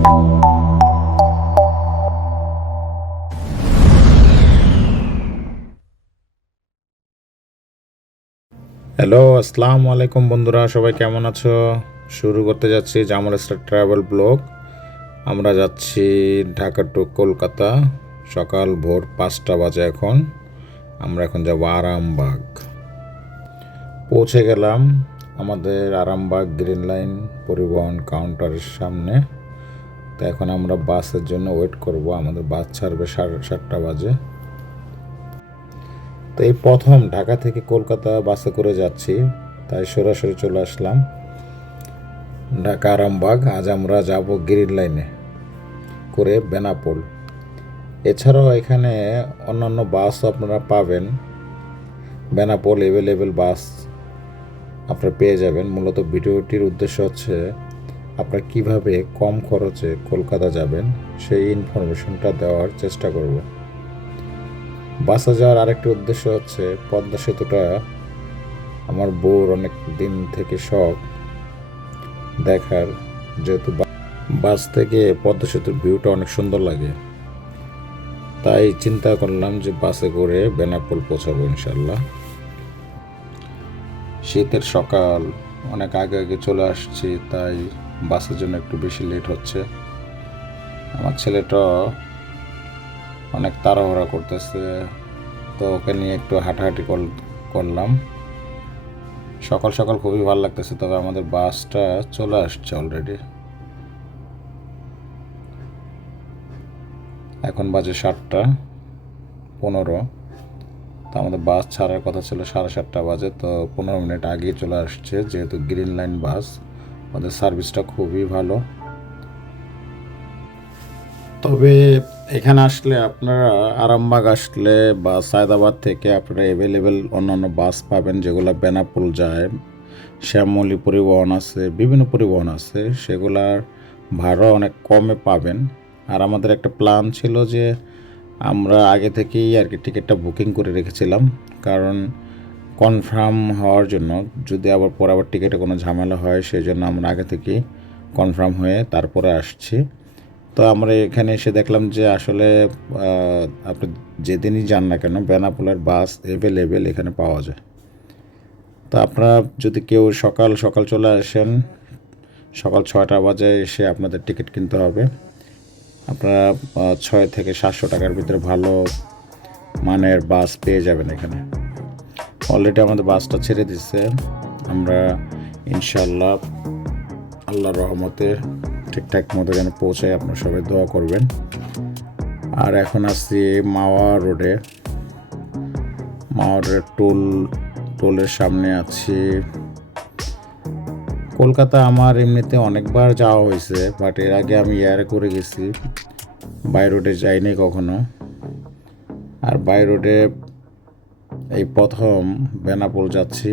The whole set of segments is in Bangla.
হ্যালো, আসসালামু আলাইকুম বন্ধুরা, সবাই কেমন আছো? শুরু করতে যাচ্ছি জামাল স্টার ট্রাভেল ব্লগ। আমরা যাচ্ছি ঢাকা টু কলকাতা। সকাল ভোর 5টা বাজে এখন। আমরা এখন যাব আরামবাগ। পৌঁছে গেলাম আমাদের আরামবাগ গ্রিন লাইন পরিবহন কাউন্টারের সামনে। তো এখন আমরা বাসের জন্য ওয়েট করব। আমাদের বাস ছাড়বে 7:30 বাজে। তো এই প্রথম ঢাকা থেকে কলকাতা বাসে করে যাচ্ছি, তাই সরাসরি চলে আসলাম ঢাকা আরামবাগ। আজ আমরা যাব গ্রিন লাইনে করে বেনাপোল। এছাড়াও এখানে অন্যান্য বাসও আপনারা পাবেন। বেনাপোল অ্যাভেলেবেল বাস আপনারা পেয়ে যাবেন। মূলত ভিডিওটির উদ্দেশ্য হচ্ছে আপনারা কিভাবে কম খরচে কলকাতা যাবেন সেই ইনফরমেশনটা দেওয়ার চেষ্টা করব। বাসে যাওয়ার আরেকটি উদ্দেশ্য হচ্ছে পদ্মা সেতুটা আমার বউর অনেক দিন থেকে শখ দেখার, যেহেতু বাস থেকে পদ্মা সেতুর ভিউটা অনেক সুন্দর লাগে। তাই চিন্তা করলাম যে বাসে করে বেনাপোল পৌঁছাবো ইনশাল্লাহ। শীতের সকাল, অনেক আগে আগে চলে আসছি, তাই বাসের জন্য একটু বেশি লেট হচ্ছে। আমার ছেলেটা অনেক তাড়াহুড়া করতেছে, তো ওকে নিয়ে একটু হাঁটাহাঁটি করলাম। সকাল সকাল খুবই ভালো লাগতেছে, তবে আমাদের বাসটা চলে আসছে অলরেডি। এখন বাজে 7:15। তো আমাদের বাস ছাড়ার কথা ছিল 7:30 বাজে, তো 15 মিনিট আগেই চলে আসছে। যেহেতু গ্রিন লাইন বাস, ওদের সার্ভিসটা খুবই ভালো। তবে এখানে আসলে আপনারা আরামবাগ আসলে বা সায়দাবাদ থেকে আপনারা অ্যাভেলেবেল অন্যান্য বাস পাবেন, যেগুলো বেনাপোল যায়। শ্যামলী পরিবহন আছে, বিভিন্ন পরিবহন আছে, সেগুলার ভাড়া অনেক কমে পাবেন। আর আমাদের একটা প্ল্যান ছিল যে আমরা আগে থেকেই আর কি টিকিটটা বুকিং করে রেখেছিলাম, কারণ কনফার্ম হওয়ার জন্য, যদি আবার পরে আবার টিকিটে কোনো ঝামেলা হয় সেই জন্য আমরা আগে থেকেই কনফার্ম হয়ে তারপরে আসছি। তো আমরা এখানে এসে দেখলাম যে আসলে আপনি যেদিনই যান না কেন বেনাপোলের বাস অ্যাভেলেবেল এখানে পাওয়া যায়। তো আপনারা যদি কেউ সকাল সকাল চলে আসেন, সকাল 6টা বাজে এসে আপনাদের টিকিট কিনতে হবে। আপনারা 6 থেকে 700 টাকার ভিতরে ভালো মানের বাস পেয়ে যাবেন এখানে। অলরেডি আমাদের বাসটা ছেড়ে দিচ্ছে। আমরা ইনশাল্লাহ আল্লাহর রহমতে ঠিকঠাক মতো যেন পৌঁছায়, আপনারা সবাই দোয়া করবেন। আর এখন আসছি মাওয়া রোডে। মাওয়া রোডের টোলের সামনে আছি। কলকাতা আমার এমনিতে অনেকবার যাওয়া হয়েছে, বাট এর আগে আমি এয়ারে করে গেছি, বাই রোডে যাইনি কখনো। আর বাই রোডে এই প্রথম বেনাপোল যাচ্ছি,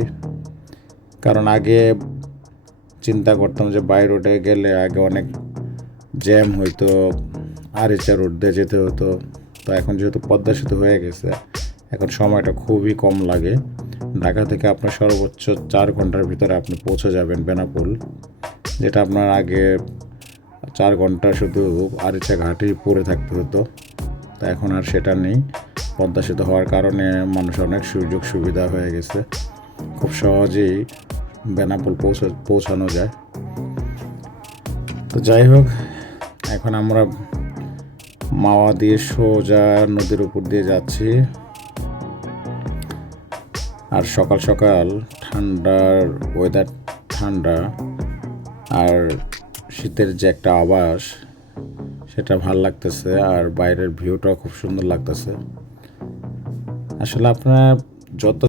কারণ আগে চিন্তা করতাম যে বাই রোডে গেলে আগে অনেক জ্যাম হইতো, আরিচা রোড দিয়ে যেতে হতো। তো এখন যেহেতু পদ্মা সেতু হয়ে গেছে, এখন সময়টা খুবই কম লাগে। ঢাকা থেকে আপনার সর্বোচ্চ 4 ঘন্টার ভিতরে আপনি পৌঁছে যাবেন বেনাপোল, যেটা আপনার আগে 4 ঘন্টা শুধু আরিচা ঘাটেই পড়ে থাকতে হতো। তা এখন আর সেটা নেই। পদ্মা সেতু হওয়ার কারণে মানুষ অনেক সুযোগ সুবিধা হয়ে গেছে, খুব সহজেই বেনাপোল পৌঁছানো যায়। তো যাই হোক, এখন আমরা মাওয়া দিয়ে সোজা নদীর উপর দিয়ে যাচ্ছি। আর সকাল সকাল ঠান্ডার ওয়েদার, ঠান্ডা আর শীতের যে একটা আভাস, সেটা ভাল লাগতেছে। আর বাইরের ভিউটাও খুব সুন্দর লাগতেছে। আসলে আপনারা যত